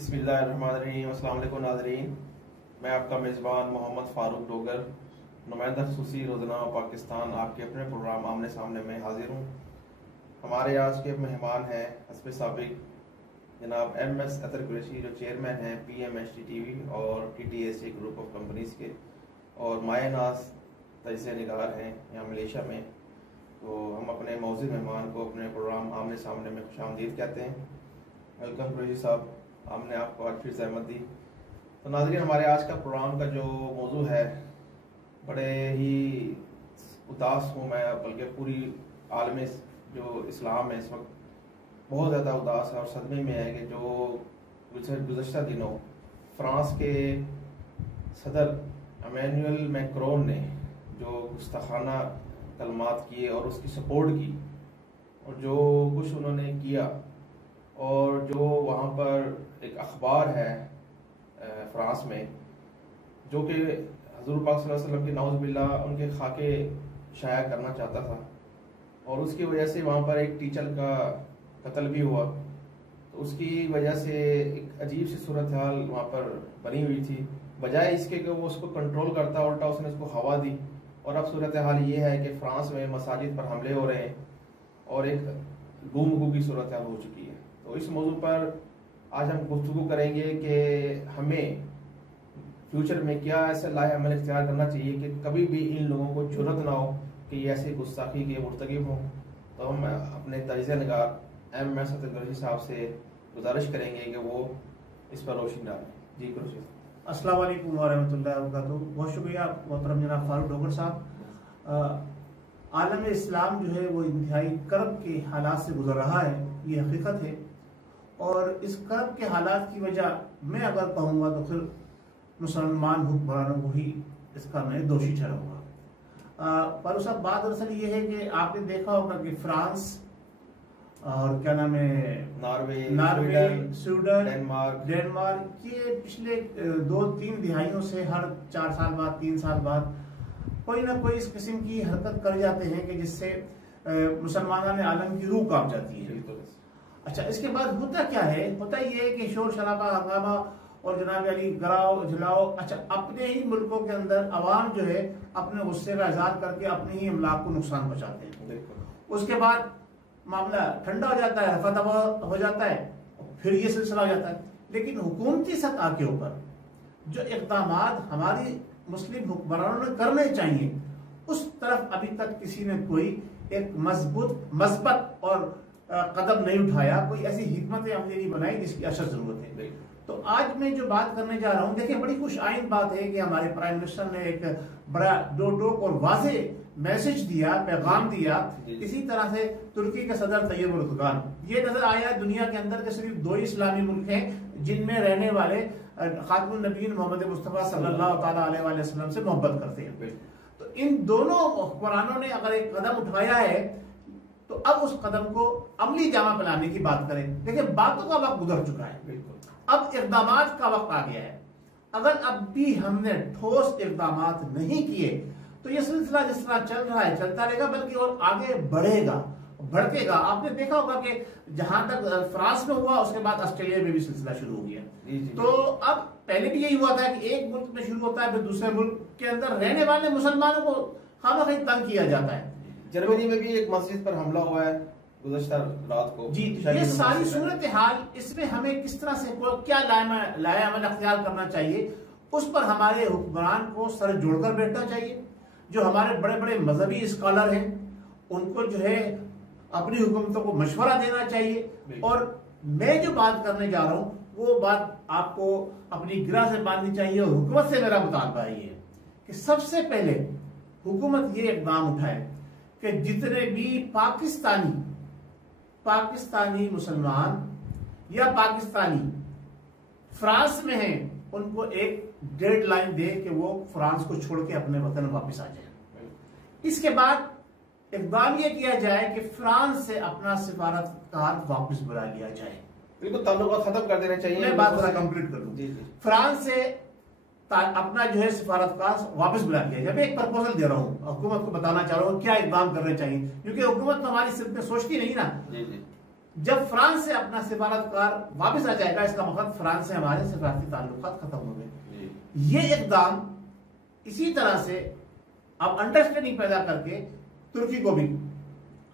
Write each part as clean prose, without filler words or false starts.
बिस्मिल्लाहिर्रहमानिर्रहीम। अस्सलाम वालेकुम नाज़रीन, मैं आपका मेज़बान मोहम्मद फ़ारूक डोगर, नुमाइंदा ख़ुसूसी रोज़नामा पाकिस्तान, आपके अपने प्रोग्राम आमने सामने में हाजिर हूँ। हमारे आज के मेहमान हैं हस्ब साबिक़ जनाब MS अतर कुरैशी, जो चेयरमैन हैं PMHTTV और TTAC ग्रुप ऑफ कंपनीज़ के, और माया नाज तजिज़िया निगार हैं यहाँ मलेशिया में। तो हम अपने मौजूद मेहमान को अपने प्रोग्राम आमने सामने में खुशामदीद कहते हैं। वेलकम कुरैशी साहब, हमने आपको आज फिर सहमत दी। तो नाज़रीन, हमारे आज का प्रोग्राम का जो मौजू है, बड़े ही उदास हूँ मैं, बल्कि पूरी आलम जो इस्लाम है इस वक्त बहुत ज़्यादा उदास है और सदमे में है कि जो गुज़श्ता दिनों फ्रांस के सदर इमैनुअल मैक्रोन ने जो गुस्ताखाना कलमात किए और उसकी सपोर्ट की, और जो कुछ उन्होंने किया, और जो वहाँ पर एक अखबार है फ्रांस में जो कि हज़ूर पाक सल्लल्लाहु अलैहि वसल्लम की नाउज़ुबिल्लाह उनके खाके शाया करना चाहता था, और उसकी वजह से वहाँ पर एक टीचर का कत्ल भी हुआ। तो उसकी वजह से एक अजीब सी सूरत हाल वहाँ पर बनी हुई थी। बजाय इसके कि वो उसको कंट्रोल करता, उल्टा उसने उसको हवा दी। और अब सूरत हाल ये है कि फ़्रांस में मसाजिद पर हमले हो रहे हैं और एक गुम की सूरत हाल हो चुकी है। तो इस मौजू पर आज हम गुफ्तगू करेंगे कि हमें फ्यूचर में क्या ऐसा लाहे अमल इख्तियार करना चाहिए कि कभी भी इन लोगों को जुर्रत ना हो कि ये ऐसी गुस्ताखी के मुर्तकिब हों। तो हम अपने तजिज़िया निगार MS अतर कुरैशी साहब से गुजारिश करेंगे कि वो इस पर रोशनी डालें। जी कुरैशी साहब। अस्सलाम वालेकुम वरहमतुल्लाहि वबरकातुहू। बहुत शुक्रिया मोहतरम जनाब फारूक डोगर साहब। आलम इस्लाम जो है वो इंतहाई कर्ब के हालात से गुजर रहा है, ये हकीकत है। और इस कर्ब के हालात की वजह मैं अगर कहूँगा तो फिर मुसलमान हुक्मरानों को ही इसका मैं दोषी ठहराऊंगा। पर उस बात दरअसल ये है कि आपने देखा होगा कि फ्रांस और क्या नाम है, नॉर्वे, स्वीडन, डेनमार्क, ये पिछले 2-3 दिहाइयों से हर 4 साल बाद, 3 साल बाद कोई ना कोई इस किस्म की हरकत कर जाते हैं कि जिससे मुसलमानों आलम की रूह कांप जाती है। अच्छा, इसके बाद होता क्या है? होता ये है कि शोर शराबा, हंगामा और जनाब अली गिराओ झुलाओ। अच्छा, अपने ही मुल्कों के अंदर अवाम जो है अपने गुस्से का इज़हार करके अपने ही अमलाक को नुकसान पहुंचाते हैं। उसके बाद मामला ठंडा हो जाता है, रफा दफा हो जाता है, फिर ये सिलसिला हो जाता है। लेकिन हुकूमती सतह के ऊपर जो इक़दाम हमारी मुस्लिम हुक्मरानों ने करने चाहिए, उस तरफ अभी तक किसी ने कोई एक मजबूत और कदम नहीं उठाया, कोई ऐसी हिकमत अमली नहीं बनाई जिसकी अशद जरूरत है। तो आज मैं जो बात करने जा रहा हूँ, देखिए बड़ी खुश आइन बात है कि हमारे प्राइम मिनिस्टर ने एक बड़ा डोक और वाज़े मैसेज दिया, पैगाम दिया। इसी तरह से तुर्की के सदर तैयब एर्दोगान, ये नजर आया दुनिया के अंदर के सिर्फ 2 इस्लामी मुल्क हैं जिनमें रहने वाले खातमुन नबीय्यीन मोहम्मद मुस्तफा सल्लल्लाहु ताला अलैहि वसल्लम से मोहब्बत करते हैं। तो इन दोनों हुक्मरानों ने अगर एक कदम उठाया है तो अब उस कदम को अमली जामा बनाने की बात करें। देखिए, बातों का वक्त गुजर चुका है, अब इक़दामात का वक्त आ गया है। अगर अब भी हमने ठोस इक़दामात नहीं किए तो यह सिलसिला जिस तरह चल रहा है चलता रहेगा, बल्कि और आगे बढ़ेगा, भड़केगा। आपने देखा होगा कि जहां तक फ्रांस में हुआ, उसके बाद ऑस्ट्रेलिया में भी सिलसिला शुरू हो गया। तो अब पहले भी यही हुआ था कि एक मुल्क में शुरू होता है, फिर दूसरे मुल्क के अंदर रहने वाले मुसलमानों को खामखा तंग किया जाता है। जर्मनी में भी एक मस्जिद पर हमला हुआ है गुज़श्ता रात को। जी, ये सारी सूरत हाल, इसमें हमें किस तरह से क्या लाया अमल अख्तियार करना चाहिए, उस पर हमारे हुक्मरान को सर जोड़कर बैठना चाहिए। जो हमारे बड़े बड़े मजहबी स्कॉलर हैं उनको जो है अपनी हुकूमतों को मशवरा देना चाहिए। और मैं जो बात करने जा रहा हूं वो बात आपको अपनी गिरह से बांधनी चाहिए। और हुकूमत से मेरा मुतालबा ये है कि सबसे पहले हुकूमत ये इक़दाम उठाए कि जितने भी पाकिस्तानी मुसलमान या पाकिस्तानी फ्रांस में हैं, उनको एक डेडलाइन दे कि वो फ्रांस को छोड़ के अपने वतन वापस आ जाए। इसके बाद इक़दाम ये किया जाए कि फ्रांस से अपना सिफारतकार वापस बुला लिया जाए। बिल्कुल, ताल्लुकात खत्म कर देना चाहिए। मैं बात जरा कंप्लीट कर दूं। फ्रांस से अपना जो है सिफारतकार वापस बुला लिया जाए। मैं एक प्रपोजल दे रहा हूँ, हुकूमत को बताना चाह रहा हूँ क्या इक़दाम करने चाहिए, क्योंकि हुकूमत तो हमारी सिर्फ में सोचती नहीं ना। जब फ्रांस से अपना सिफारतकार वापस आ जाएगा, इसका मतलब फ्रांस से हमारे सिफारती ताल्लुकात खत्म हो गए। ये इकदाम इसी तरह से अब अंडरस्टैंडिंग पैदा करके तुर्की को भी,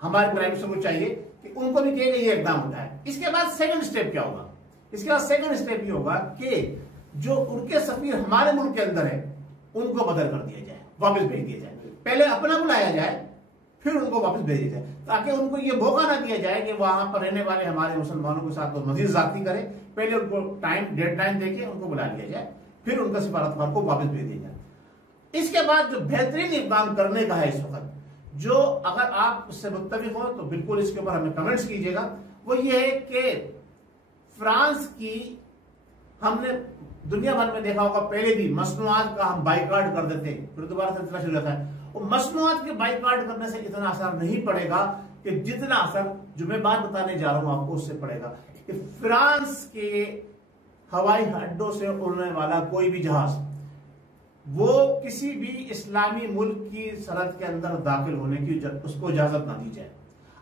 हमारे प्राइम मिनिस्टर को चाहिए कि उनको भी कहेगा ये इकदाम उठाए। इसके बाद सेकंड स्टेप क्या होगा? इसके बाद सेकंड स्टेप ये होगा कि जो उनके सफीर हमारे मुल्क के अंदर है उनको बदल कर दिया जाए, वापस भेज दिया जाए। पहले अपना बुलाया जाए, फिर उनको वापस भेजा जाए, ताकि उनको ये मौका ना दिया जाए कि वहां पर रहने वाले हमारे मुसलमानों के साथ वो मजीद ज्यादती करे। पहले उनको डेडलाइन देके उनको बुला लिया जाए, फिर उनका सिफारतकार को वापस भेज दिया जाए। इसके बाद जो बेहतरीन इकदाम करने का है इस वक्त, जो अगर आप उससे मुत्तफिक हो तो बिल्कुल इसके ऊपर हमें कमेंट्स कीजिएगा, वो ये है कि फ्रांस की, हमने दुनिया भर में देखा होगा पहले भी मसनूआत का हम बाइकाट कर देते, फिर दोबारा सिलसिला शुरू होता है। और मसनूआत के बाइकाट करने से इतना असर नहीं पड़ेगा कि जितना असर जो मैं बात बताने जा रहा हूं आपको उससे पड़ेगा। कि फ्रांस के हवाई अड्डों से उड़ने वाला कोई भी जहाज वो किसी भी इस्लामी मुल्क की सरहद के अंदर दाखिल होने की उसको इजाजत ना दी जाए।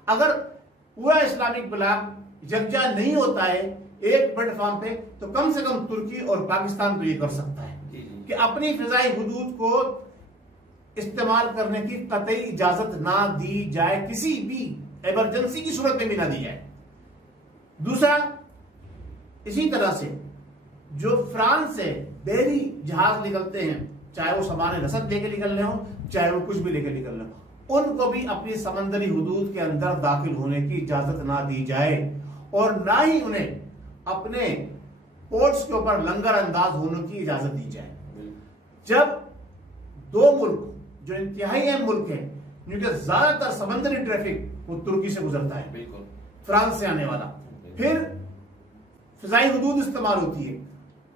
अगर पूरा इस्लामिक ब्लॉक यकजा नहीं होता है एक प्लेटफॉर्म पे, तो कम से कम तुर्की और पाकिस्तान तो ये कर सकता है कि अपनी फिजाई हुदूद को इस्तेमाल करने की कतई इजाजत ना दी जाए, किसी भी इमरजेंसी की सूरत में भी ना दी जाए। दूसरा, इसी तरह से जो फ्रांस से बहरी जहाज निकलते हैं, चाहे वो सामान रसद लेके निकल रहे हो, चाहे वो कुछ भी लेके निकल रहे हो, उनको भी अपनी समंदरी हुदूद के अंदर दाखिल होने की इजाजत ना दी जाए, और ना ही उन्हें अपने पोर्ट्स के ऊपर लंगर अंदाज होने की इजाजत दी जाए। जब दो मुल्क जो इंतहाई अहम मुल्क है, जिनके ज्यादातर समंदरी ट्रैफिक वो तुर्की से गुजरता है, बिल्कुल फ्रांस से आने वाला, फिर फिजाई हुदूद इस्तेमाल होती है,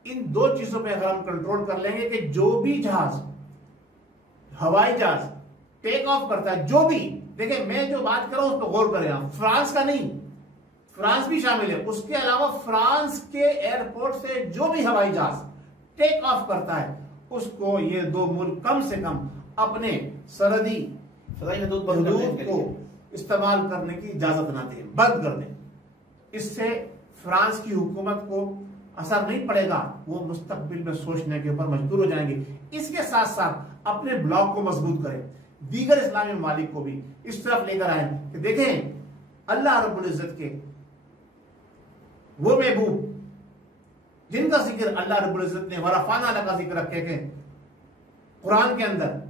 इन दो चीजों पे अगर हम कंट्रोल कर लेंगे कि जो भी जहाज, हवाई जहाज टेक ऑफ करता है, जो भी, देखिए मैं जो बात कर रहा हूं उस पर गौर करें आप, फ्रांस का नहीं, फ्रांस भी शामिल है, उसके अलावा फ्रांस के एयरपोर्ट से जो भी हवाई जहाज टेक ऑफ करता है उसको ये दो मुल्क कम से कम अपने सरहदी हुदूद को इस्तेमाल करने की इजाजत ना दें, बंद कर दें। इससे फ्रांस की हुकूमत को असर नहीं पड़ेगा, वो मुस्तकबिल में सोचने के ऊपर मजबूर हो जाएंगे। इसके साथ साथ अपने ब्लॉक को मजबूत करें, दीगर इस्लामी ममालिक को भी इस तरफ लेकर आए कि देखें अल्लाह रब्बुल इज्जत के वो महबूब जिनका जिक्र अल्लाह रब्बुल इज्जत ने वरफाना लका जिक्र रखे के कुरान के अंदर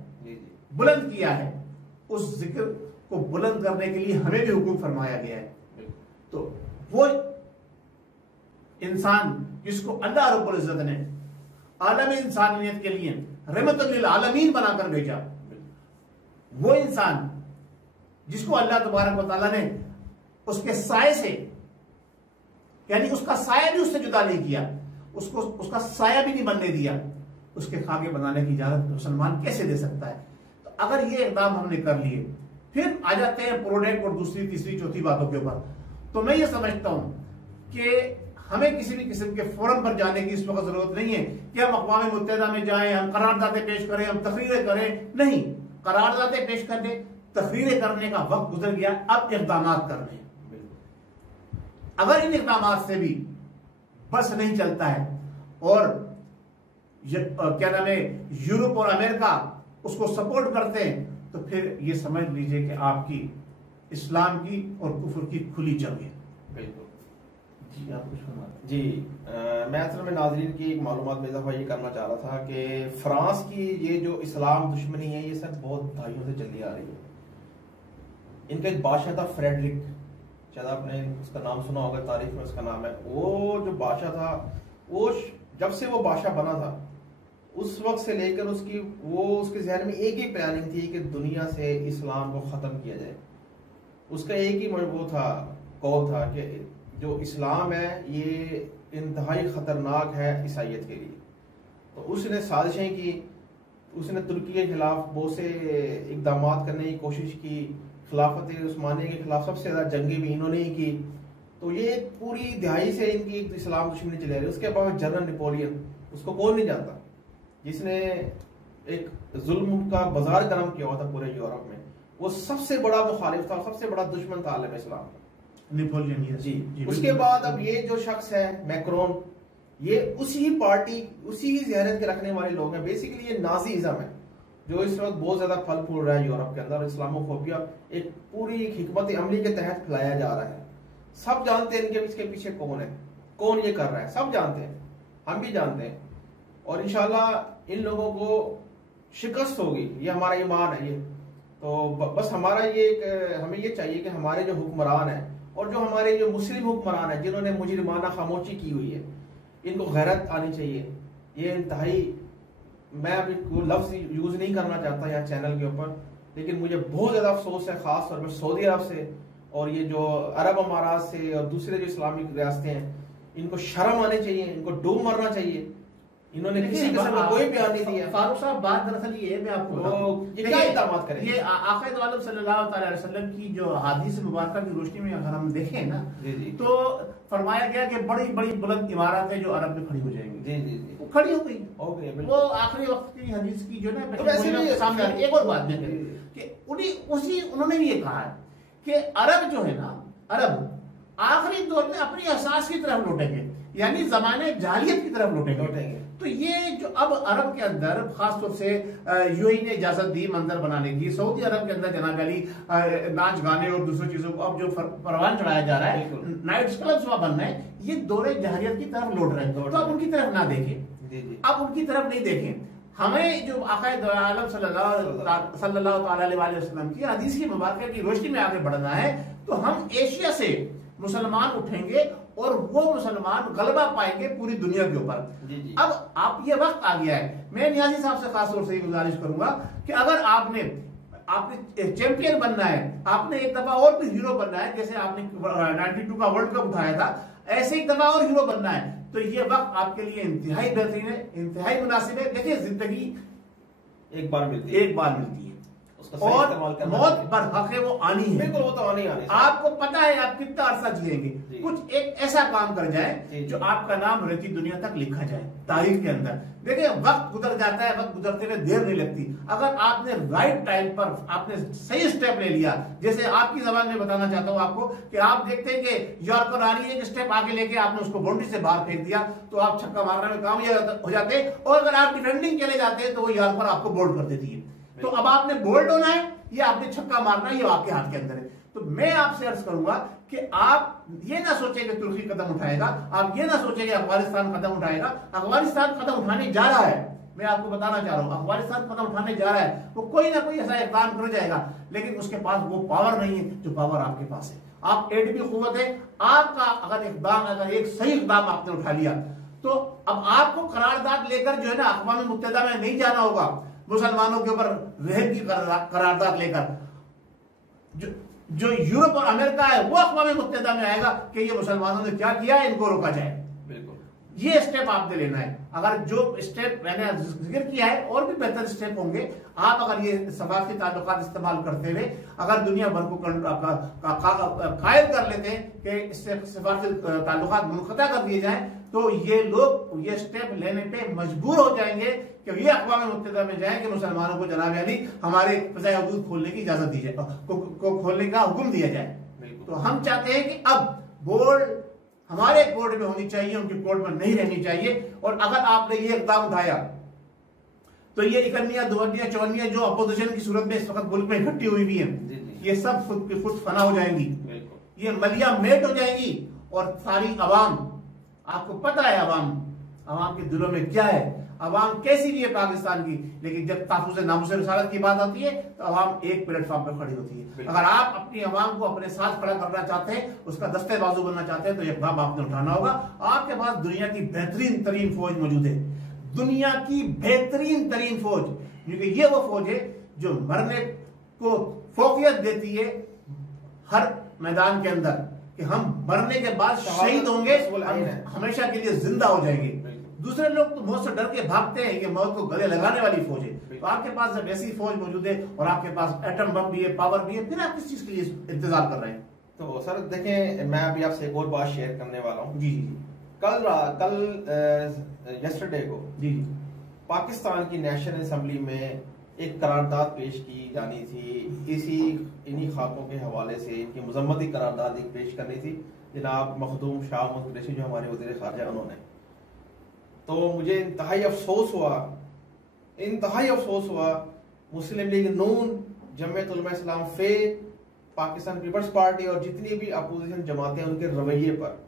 बुलंद किया है, उस जिक्र को बुलंद करने के लिए हमें भी हुक्म फरमाया गया है। तो वो इंसान जिसको अल्लाह रब्बुल इज्जत ने आलम इंसानियत के लिए रहमतुल लिल आलमीन बनाकर भेजा, वो इंसान जिसको अल्लाह तबारक व तआला ने उसके साये से, यानी उसका साया भी उससे जुदा नहीं किया, उसको उसका साया भी नहीं बनने दिया, उसके खाके बनाने की इजाजत मुसलमान कैसे दे सकता है? तो अगर ये इकदाम हमने कर लिए, फिर आ जाते हैं प्रोडक्ट और दूसरी तीसरी चौथी बातों के ऊपर। तो मैं ये समझता हूं कि हमें किसी भी किस्म के फोरम पर जाने की इस वक्त जरूरत नहीं है कि हम अक़वाम मुत्तहिदा में जाएं, हम करारदादें पेश करें, हम तकरीरें करें। नहीं, करारदादें पेश करने, तकरीरें करने का वक्त गुजर गया, अब इक़दाम करने। अगर इन इक़दाम से भी बस नहीं चलता है और क्या नाम है यूरोप और अमेरिका उसको सपोर्ट करते हैं, तो फिर ये समझ लीजिए कि आपकी इस्लाम की और कुफर की खुली जंग है। बिल्कुल जी, आप कुछ फरमाते जी। मैं असल में नाज़रीन की एक मालूमात में इजाफा ये करना चाह रहा था कि फ्रांस की ये जो इस्लाम दुश्मनी है ये सब बहुत दहाइयों से चली आ रही है। इनका एक बादशाह था फ्रेडरिक, शायद आपने उसका नाम सुना होगा, तारीख में उसका नाम है। वो जो बादशाह था, वो जब से वो बादशाह बना था उस वक्त से लेकर उसके जहन में एक ही प्लानिंग थी कि दुनिया से इस्लाम को ख़त्म किया जाए। उसका एक ही वो था, कौल था कि जो इस्लाम है ये इंतहाई ख़तरनाक है ईसाइयत के लिए। तो उसने साजिशें की, उसने तुर्की के खिलाफ बहुत से इकदाम करने की कोशिश की, खिलाफत उस्मानिया के खिलाफ सबसे ज़्यादा जंगें भी इन्होंने ही की। तो ये पूरी दिहाई से इनकी इस्लाम दुश्मनी चली आ रही है। उसके बाद जनरल नेपोलियन, उसको कौन नहीं जानता, जिसने एक जुल्म का बाजार गर्म किया हुआ था पूरे यूरोप में। वो सबसे बड़ा मुखालिफ था, सबसे बड़ा दुश्मन था आलम इस्लाम का। नेपोलियन, यस जी। उसके बाद अब ये जो शख्स है मैक्रोन, ये उसी पार्टी, उसी ही ज़हनियत के रखने वाले लोग हैं। बेसिकली ये नाजीज़म है जो इस वक्त बहुत ज्यादा फल फूल रहा है यूरोप के अंदर। इस्लामोफोबिया एक पूरी हिकमत अमली के तहत फैलाया जा रहा है। सब जानते हैं इनके इसके पीछे कौन है, कौन ये कर रहा है, सब जानते हैं, हम भी जानते हैं। और इंशाल्लाह इन लोगों को शिकस्त होगी, ये हमारा ईमान है। ये तो बस हमारा ये हमें ये चाहिए कि हमारे जो हुक्मरान हैं और जो हमारे जो मुस्लिम हुक्मरान हैं जिन्होंने मुजरिमाना खामोशी की हुई है, इनको गैरत आनी चाहिए। ये इंतहाई, मैं अभी कोई लफ्ज यूज नहीं करना चाहता यहाँ चैनल के ऊपर, लेकिन मुझे बहुत ज्यादा अफसोस है खास तौर पर सऊदी अरब से और ये जो अरब अमारात से और दूसरे जो इस्लामिक रियासतें हैं, इनको शर्म आनी चाहिए, इनको डूब मरना चाहिए। इन्होंने किसी किस्म का कोई बयान नहीं दिया। फारूक साहब, बात दरअसल ये है, मैं आपको ये क्या इक़दाम करें, ये आक़ा दो आलम सल्लल्लाहु अलैहि वसल्लम की जो हदीस मुबारका की रोशनी में अगर हम देखें ना, तो फरमाया गया कि बड़ी बड़ी बुलंद इमारतें जो अरब में खड़ी हो जाएंगी। जी जी जी, वो खड़ी हो गई। वो आखिरी वक्त की हदीस की जो ना, तो वैसे भी सामने आ रही। एक और बात में कि उन्होंने भी ये कहा है कि अरब जो है ना, अरब आखिरी दौर में अपनी एहसास की तरफ लौटेंगे, यानी जमाने जाहिलियत की तरफ लौटेंगे। तो ये जो अब अरब के अंदर खासतौर से यूएई ने इजाजत दी मंदिर बनाने की, सऊदी अरब के अंदर जनाब अली नाच गाने और दूसरी चीजों को अब जो परवान चढ़ाया जा रहा है, नाइट क्लब्स वहां बन रहे हैं, ये दौरे जाहिलियत की तरफ लौट रहे हैं। तो अब उनकी तरफ ना देखें, अब उनकी तरफ नहीं देखें। हमें जो आक़ा दो आलम सल्लल्लाहु अलैहि वसल्लम की हदीस की मुबारक की रोशनी में आगे बढ़ना है, तो हम एशिया से मुसलमान उठेंगे और वो मुसलमान गलबा पाएंगे पूरी दुनिया के ऊपर। अब आप, ये वक्त आ गया है, मैं नियाजी साहब से खास तौर से गुजारिश करूंगा कि अगर आपने चैंपियन बनना है, आपने एक दफा और भी हीरो बनना है, जैसे आपने 92 का वर्ल्ड कप उठाया था, ऐसे एक दफा और हीरो बनना है, तो ये वक्त आपके लिए इंतहाई बेहतरीन है, इंतहाई मुनासिब है। देखिए, जिंदगी एक बार मिलती है और मौत बरहक है, वो आनी है। बिल्कुल, वो तो आनी। आपको पता है आप कितना अरसा जिएंगे, कुछ एक ऐसा काम कर जाए जो आपका नाम रहती दुनिया तक लिखा जाए तारीख के अंदर। देखिए, वक्त गुजर जाता है, वक्त गुजरते हुए देर नहीं लगती। अगर आपने राइट टाइम पर आपने सही स्टेप ले लिया, जैसे आपकी जबान में बताना चाहता हूं आपको कि आप देखते हैं कि यॉर्कर आ रही है, एक स्टेप आगे लेके आपने उसको बाउंड्री से बाहर फेंक दिया, तो आप छक्का मारने में कामयाब हो जाते हैं। और अगर आप डिफेंडिंग चले जाते हैं तो वो यॉर्कर आपको बोल्ड कर देती है। तो अब आपने बोल्ड होना है या आपने छक्का मारना है, ये आपके हाथ के अंदर है। तो मैं आपसे अर्ज करूंगा कि आप ये ना सोचें कि तुर्की कदम उठाएगा, आप ये ना सोचें कि अफगानिस्तान कदम उठाएगा। अफगानिस्तान कदम उठाने जा रहा है, मैं आपको बताना चाह रहा हूं, अफगानिस्तान कदम उठाने जा रहा है। वो कोई ना कोई ऐसा इक़दाम कर जाएगा, लेकिन उसके पास वो पावर नहीं है जो पावर आपके पास है। आप एडमी कुव्वत है, आपका अगर एक सही इक़दाम आपने उठा लिया, तो अब आपको करारदाद लेकर जो है ना अक़वाम मुत्तहिदा में नहीं जाना होगा, मुसलमानों के ऊपर रहम की करारदाद लेकर। जो यूरोप और अमेरिका है वो अक़वाम मुत्तहिदा में आएगा कि ये मुसलमानों ने क्या किया है, इनको रोका जाए। बिल्कुल, ये स्टेप आपने लेना है। अगर जो स्टेप मैंने जिक्र किया है और भी बेहतर स्टेप होंगे, आप अगर ये सफारती ताल्लुकात इस्तेमाल करते हुए अगर दुनिया भर को कायल कर लेते हैं कि इससे सफारती ताल्लुकात मुनक़ता कर दिए जाए, तो ये लोग ये स्टेप लेने पे मजबूर हो जाएंगे कि ये अक़वाम मुत्तहिदा में जाए कि मुसलमानों को जनाब अली हमारे फ़ज़ाए हुदूद खोलने की इजाजत दी जाए, को खोलने का हुक्म दिया जाए। तो हम चाहते हैं कि अब बोर्ड हमारे कोर्ट में होनी चाहिए, उनकी कोर्ट में नहीं रहनी चाहिए। और अगर आपने ये इक़दाम उठाया तो ये इकन्नियां, दुवन्नियां, चौवन्नियां जो अपोजिशन की सूरत में इस वक्त मुल्क में इकट्ठी हुई भी है, ये सब फुट फना हो जाएंगी, ये मलिया मेट हो जाएंगी। और सारी अवाम, आपको पता है अवाम के दिलों में क्या है, अवाम कैसी भी है पाकिस्तान की, लेकिन जब तहफ़्फ़ुज़ नामूस रिसालत की बात आती है तो अवाम एक प्लेटफॉर्म पर खड़ी होती है। अगर आप अपनी अवाम को अपने साथ खड़ा करना चाहते हैं, उसका दस्ते बाजू बनना चाहते हैं, तो ये काम आपने उठाना होगा। आपके पास दुनिया की बेहतरीन तरीन फौज मौजूद है, दुनिया की बेहतरीन तरीन फौज, क्योंकि ये वो फौज है जो मरने को फोकियत देती है हर मैदान के अंदर, कि हम मरने के बाद शहीद होंगे, हमेशा के लिए जिंदा हो जाएंगे। दूसरे लोग तो मौत से डर के भागते हैं, ये मौत को गले लगाने वाली फौज है। तो आपके पास जब ऐसी फौज मौजूद है और आपके पास एटम बम भी है, पावर भी है, फिर आप किस चीज के लिए इंतजार कर रहे हैं? तो सर देखें, मैं अभी आपसे एक और बात शेयर करने वाला हूँ। जी, कल यस्टरडे को जी पाकिस्तान की नेशनल असेंबली में एक करारदाद पेश की जानी थी, इन्हीं खाकों के हवाले से इनकी मजम्मती करारदाद एक पेश करनी थी जनाब मखदूम शाह महमूद कुरैशी जो हमारे वज़ीर ख़ारजा उन्होंने। तो मुझे इंतहाई अफसोस हुआ मुस्लिम लीग नून, जमीयत उलमा इस्लाम फे, पाकिस्तान पीपल्स पार्टी और जितनी भी अपोजिशन जमातें उनके रवैये पर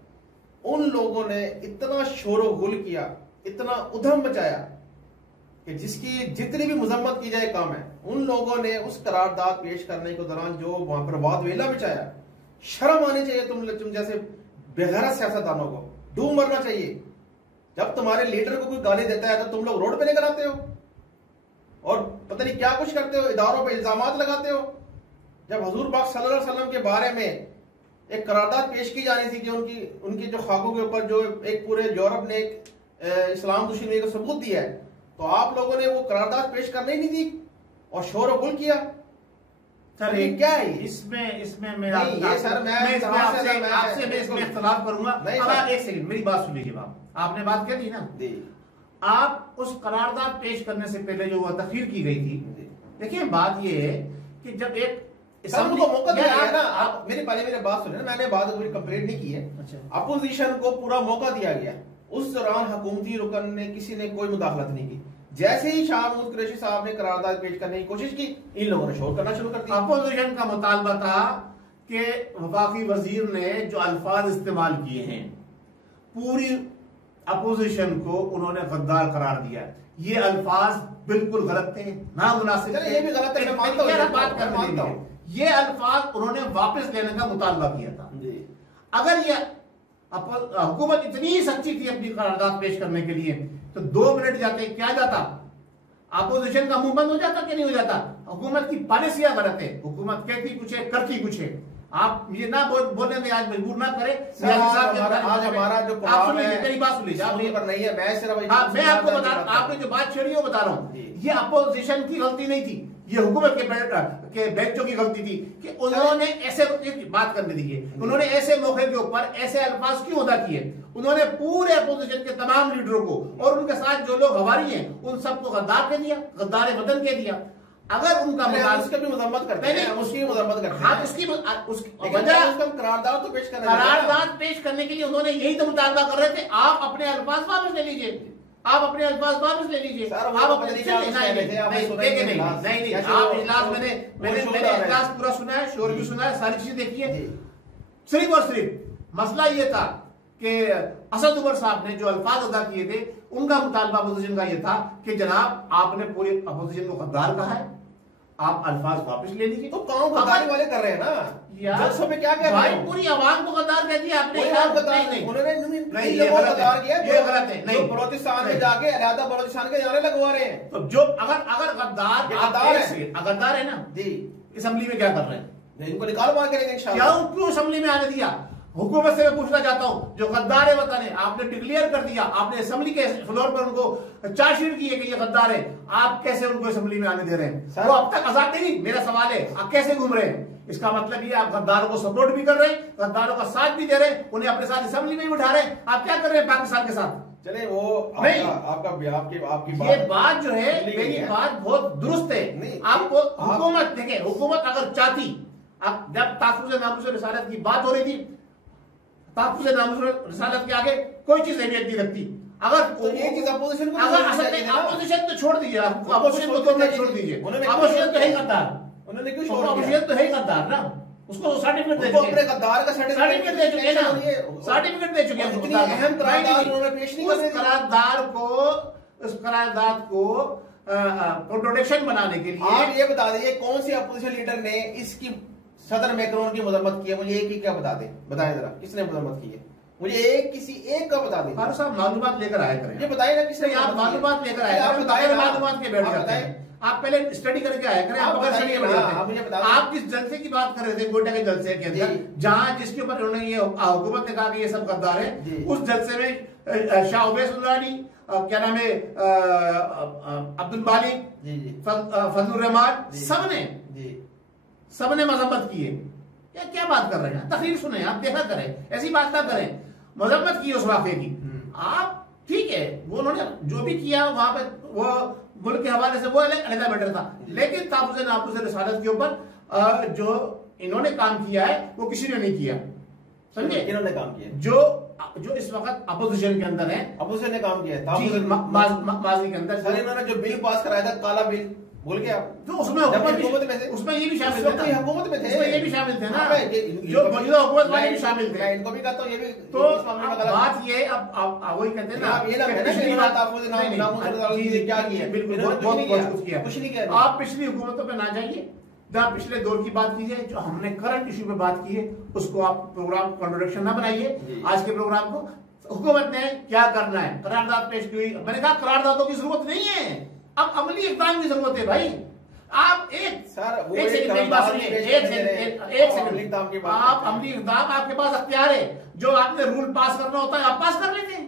उन लोगों ने इतना शोर गुल किया, इतना उधम मचाया कि जिसकी जितनी भी मजम्मत की जाए कम है। उन लोगों ने उस करारदाद पेश करने के दौरान जो वहां पर वाद वेला बिछाया, शर्म आनी चाहिए तुम जैसे बेगैरत सियासतदानों को, डूब मरना चाहिए। जब तुम्हारे लीडर को कोई गाली देता है तो तुम लोग रोड पे लेकर आते हो और पता नहीं क्या कुछ करते हो, इदारों पे इल्जामात लगाते हो। जब हुजूर पाक सल्लल्लाहु अलैहि वसल्लम के बारे में एक करारदाद पेश की जानी थी कि उनकी जो खाकों के ऊपर जो एक पूरे यूरोप ने एक इस्लाम दुश्मनी का सबूत दिया है, तो आप लोगों ने वो करारदाद पेश करनी नहीं थी और शोर गुल किया। सर ये क्या है? इसमें मैं इख्तलाफ करूंगा। एक सेकंड मेरी बात सुन लीजिए। आपने बात कर दी ना, आप उस करारदाद पेश करने से पहले जो तखरीर की गई थी, देखिए बात ये है कि जब एक उनको मौका दिया गया ना, आप मेरी बात सुने ना, मैंने बात कोई कंप्लेंट नहीं की है। अच्छा। अपोजिशन को पूरा मौका दिया गया, उस दौरान हुकूमती रुकन ने किसी ने कोई मुदाखलत नहीं की। जैसे ही शाह महमूद कुरैशी साहब ने करारदाद पेश करने की कोशिश की, इन लोगों ने शोर करना शुरू कर दिया। अपोजिशन का मुतालबा था कि वफाकी वजीर ने जो अल्फाज इस्तेमाल किए हैं, पूरी अपोजिशन को उन्होंने गद्दार करार दिया। ये अल्फाज बिल्कुल गलत थे, नामुनासिब थे। ये भी गलत है, मैं मानता हूं। ये अल्फाज उन्होंने वापस लेने का मुतालबा किया था। अगर ये हुकूमत इतनी सच्ची थी अपनी करारदाद पेश करने के लिए, तो 2 मिनट जाते क्या जाता, अपोजिशन का मुंह बंद हो जाता कि नहीं हो जाता। हुकूमत की पॉलिसियां गलत है, हुकूमत कहती कुछ है करती कुछ है। आप ये ना बोलने में आज मजबूर ना करें। आज हमारा जो मेरी बात सुन लीजिए, आप पर नहीं है, मैं आपको बता रहा हूं, आपने जो बात छेड़ी वो बता रहा हूं। ये अपोजिशन की गलती नहीं थी, ये हुकूमत के बेंचों की गलती थी कि उन्होंने ऐसे बात करने दीजिए, उन्होंने ऐसे मौके के ऊपर ऐसे अल्फाज क्यों अदा किए। उन्होंने पूरे अपोजिशन के तमाम लीडरों को और उनके साथ जो लोग हवारी हैं उन सबको गद्दार कह दिया, गद्दार वतन कह दिया। अगर उनका उसकी मजम्मत करते हैं, उसकी मजम्मत करते हैं। हाँ, उसकी वजह करारदाद तो पेश करने, करारदाद पेश करने के लिए उन्होंने यही तो मुतालबा कर रहे थे, आप अपने अल्फाज वापस ले लीजिए, आप अपने अल्फाज वापस ले लीजिए। आप अपने नहीं, आप इजलास मैंने इजलास पूरा सुना है, शोर भी सुना है, सारी चीजें देखी है। सिर्फ और सिर्फ मसला ये था कि असद उमर साहब ने जो अल्फाज अदा किए थे, उनका मुतालबा अपोजिशन का ये था कि जनाब आपने पूरी अपोजिशन को गद्दार कहा है, आप अल्फाज वापस ले लीजिए। तो काम गद्दारी वाले कर रहे हैं ना यार, सब क्या कर रहे हैं? पूरी आवाम को गद्दार कह दिया आपने। नहीं, ये गद्दार किया, ये गलत है। नहीं, बलोचिस्तान में जाके अलहदा बलोचिस्तान के नारे लगवा रहे हैं। तो जो अगर गद्दार है ना जी, असेंबली में क्या कर रहे हैं? इनको निकाल मार करेंगे इंशाल्लाह। क्यों असेंबली में आने दिया? हुकूमत से मैं पूछना चाहता हूं, जो गद्दार है वतन है, आपने डिक्लेयर कर दिया, आपने असेंबली के फ्लोर पर उनको चार्जशीट की है कि ये गद्दार है, आप कैसे उनको असेंबली में आने दे रहे हैं? वो अब तक आजाद नहीं। मेरा सवाल है, आप कैसे घूम रहे हैं? इसका मतलब ये आप गद्दारों को सपोर्ट भी कर रहे हैं, गद्दारों का साथ भी दे रहे हैं, उन्हें अपने साथ असेंबली में भी उठा रहे हैं। आप क्या कर रहे हैं पाकिस्तान के साथ? चले वो नहीं, आपकी ये बात जो है, मेरी बात बहुत दुरुस्त है। आपको हुकूमत देखे, हुकूमत अगर चाहती, जब तहफ़्फ़ुज़ नामूस रिसालत की बात हो रही थी, तहफ़्फ़ुज़ नामूस रिसालत के आगे कोई चीज अहमियत नहीं रखती। अगर तो ये चीज अपोजिशन को, अगर अपोजिशन तो छोड़ दीजिए, अपोजिशन को तो छोड़ दीजिए, अपोजिशन तो है गद्दार, उन्होंने क्यों छोड़ दिया? अपोजिशन तो है गद्दार ना, उसको सर्टिफिकेट दे चुके, गद्दार का सर्टिफिकेट दे चुके ना, सर्टिफिकेट दे चुके हैं। इतनी अहम करारदाद उन्होंने पेश नहीं कर, उस करारदाद को कॉन्ट्रोडिक्शन बनाने के लिए आप ये बता दीजिए कौन से अपोजिशन लीडर ने इसकी सदर मैक्रोन की मजम्मत की है? मुझे एक ही क्या बताएं जरा, किसने मजम्मत की है? मुझे किसी एक का बता दें। फारूक साहब मालूमात लेकर आया करें, ये बताइए ना किसने। आप मालूमात लेकर आया करें, बताइए मालूमात के बैठ जाते हैं। आप पहले स्टडी करके आया करें। आप जिस जलसे की बात कर रहे थे, गोटा के जलसे के अंदर, जहां जिसके ऊपर उन्होंने ये हुकूमत ने कहा कि ये सब गद्दार है, उस जलसे में शाह उवैसुल्लानी, क्या नाम है, अब्दुल मालिक, फजलुर रहमान, सबने मजम्मत की है। क्या बात कर रहे हैं? तकरीर सुने, आप देखा करें, ऐसी बात ना करें। मजम्मत की उस वाक़े की। आप ठीक है, वो उन्होंने जो भी किया वहां पे वो मुल्क के हवाले से वो अलग मैटर था, लेकिन ताफुज़ नाफुज़ रिसालत के ऊपर जो इन्होंने काम किया है वो किसी ने नहीं किया। समझे? इन्होंने काम किया जो इस वक्त अपोजिशन के अंदर है, अपोजिशन ने काम किया है माजी के अंदर। सर इन्होंने जो बिल पास कराया था, काला बिल, भूल गया? तो उसमें हुकूमत में थे, उसमें ये भी शामिल थे ना, हुकूमत में थे, उसमें ये भी शामिल थे ना, जो मौजूदा हुकूमत वाले भी शामिल थे। मैं इनको भी कहता हूँ ये भी तो बात ये अब वही कहते हैं ना, आप ये ना कहना पिछली बात आपको क्या किया, बिल्कुल बहुत कुछ किया, कुछ नहीं किया। आप पिछली हुकूमतों पे ना जाइए, जहाँ पिछले दौर की बात कीजिए, जो हमने करंट इशू पे बात की है उसको आप प्रोग्राम कॉन्ट्रोडक्शन ना बनाइए। आज के प्रोग्राम को हुकूमत ने क्या करना है, करारदाद पेश की हुई, मैंने कहा करारदादों की जरूरत नहीं है, अब अमली इक़दाम की जरूरत है भाई। आप एक सेकंड आप अमली इक़दाम, आपके पास अख्तियार है, जो आपने रूल पास करना होता है आप पास कर लेते हैं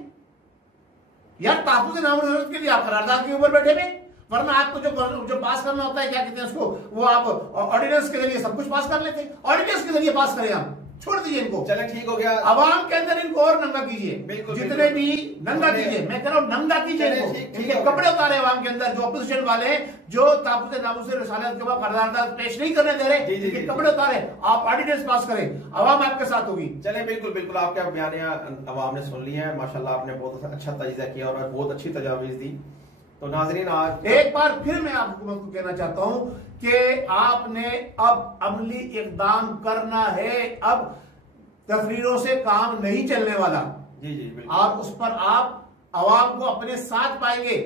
यार। ताक़ुज़ नामुज़ के लिए आप करारदाद के ऊपर बैठे हुए, वरना आपको जो पास करना होता है, क्या कहते हैं उसको, वो आप ऑर्डिनेंस के जरिए सब कुछ पास कर लेते हैं। ऑर्डिनेंस के जरिए पास करें, आप छोड़ दीजिए इनको, चले ठीक हो गया। अवाम के अंदर इनको और नंगा कीजिए, जितने भी नंगा कीजिए, मैं कह रहा हूँ नंगा कीजिए इनको, इनके कपड़े उतारे अवाम के अंदर। जो अपोजिशन वाले हैं, जो ताक़ुज़ नामुज़ रिसालत के ऊपर करारदाद पेश नहीं करने दे रहे, इनके कपड़े उतारे, आप ऑर्डिनेंस पास करें, अवाम आपके साथ होगी। चले बिल्कुल बिल्कुल, आपके बयानिया अवाम ने सुन लिया है, माशाल्लाह आपने बहुत अच्छा तजीज़ा किया और बहुत अच्छी तजावीज़ दी। तो नाज़रीन, आज एक बार फिर मैं आप हुकूमत को कहना चाहता हूं कि आपने अब अमली इक़दाम करना है, अब तकरीरों से काम नहीं चलने वाला। जी जी बिल्कुल। और उस पर आप अवाम को अपने साथ पाएंगे।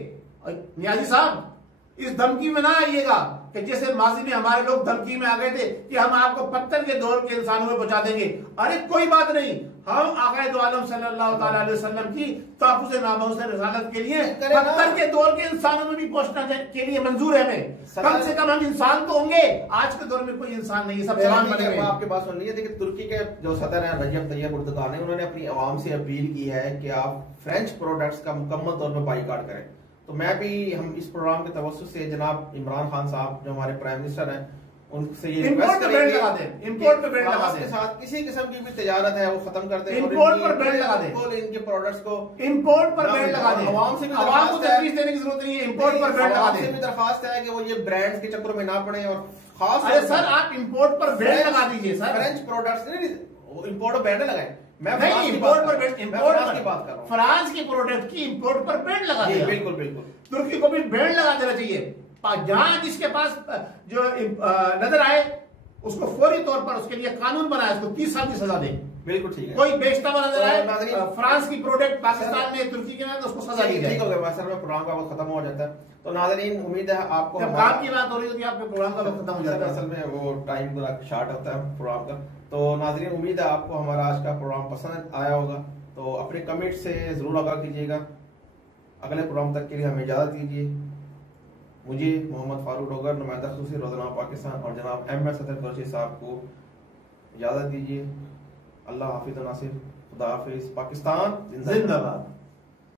नियाजी साहब, इस धमकी में ना आइएगा कि जैसे माजी में हमारे लोग धमकी में आ गए थे कि हम आपको पत्थर के दौर के इंसानों में पहुंचा देंगे। अरे कोई बात नहीं, हम आक़ाए दो आलम सल्लल्लाहु ताला अलैहि वसल्लम की ताक़ुज़ नामुज़ रिसालत के लिए पत्थर के दौर के इंसानों में भी पहुंचना के लिए मंजूर है हमें। कम से कम हम इंसान तो होंगे, आज के दौर में कोई इंसान नहीं है, सब जवान बने हुए। आपके पास सुन लीजिए, देखिए तुर्की के जो सदर हैं रजब तैयब एर्दोगान ने, उन्होंने अपनी आवाम से अपील की है कि आप फ्रेंच प्रोडक्ट्स का मुकम्मल तौर पर बाइकाट करें। तो मैं भी, हम इस प्रोग्राम के तवज्जुह से जनाब इमरान खान साहब जो हमारे प्राइम मिनिस्टर हैं, उनसे ये इंपोर्ट पे बैन लगा दें, इंपोर्ट पे बैन लगा दें, के साथ किसी किस्म की भी तिजारत है वो खत्म कर दें, इंपोर्ट पर बैन लगा दें, इनके प्रोडक्ट्स को इंपोर्ट पर बैन लगा दें। आवाम से भी आवाम को तजवीज़ देने की जरूरत नहीं है, इंपोर्ट पर बैन लगा दें। दरखास्त है कि वो ये ब्रांड्स के चक्करों में ना पड़े, और खास अरे सर आप इंपोर्ट पर बैन लगा दीजिए सर। फ्रेंच प्रोडक्ट्स नहीं, इंपोर्ट बैन लगाए। मैं नहीं, इंपोर्ट पर फ्रांस की बात कर रहा हूँ, फ्रांस के प्रोडक्ट की इंपोर्ट पर बैन लगा दिया। बिल्कुल बिल्कुल। तुर्की को भी बैन लगा देना चाहिए। जहां जिसके पास जो नजर आए उसको फौरी तौर पर उसके लिए कानून बनाए, उसको 30 साल की सजा दे। बिल्कुल ठीक है। कोई बेचता हुआ नजर आए फ्रांस की प्रोडक्ट पाकिस्तान में, तुर्की के में, तो उसको सजा दी जाए। ठीक हो गया सर, प्रोग्राम का वक्त खत्म हो जाता है। तो नाज़रीन, उम्मीद है आपको, जब काम की बात हो रही होती है आपके प्रोग्राम का वक्त खत्म हो जाता है, असल में वो टाइम पूरा शार्ट होता है प्रोग्राम का। तो नाज़रीन, उम्मीद है आपको हमारा आज का प्रोग्राम पसंद आया होगा। तो अपने कमेंट से जरूर आगाह कीजिएगा। अगले प्रोग्राम तक के लिए हमें इजाज़त दीजिए। मुझे मोहम्मद फारूक डोगर, नुमाइंदा ख़ुसूसी रोज़नामा पाकिस्तान, और जनाब MS सदर कुरैशी साहब को इजाज़त दीजिए। अल्लाह हाफिज़, नासिर, खुदा हाफिज़, पाकिस्तान जिंदाबाद।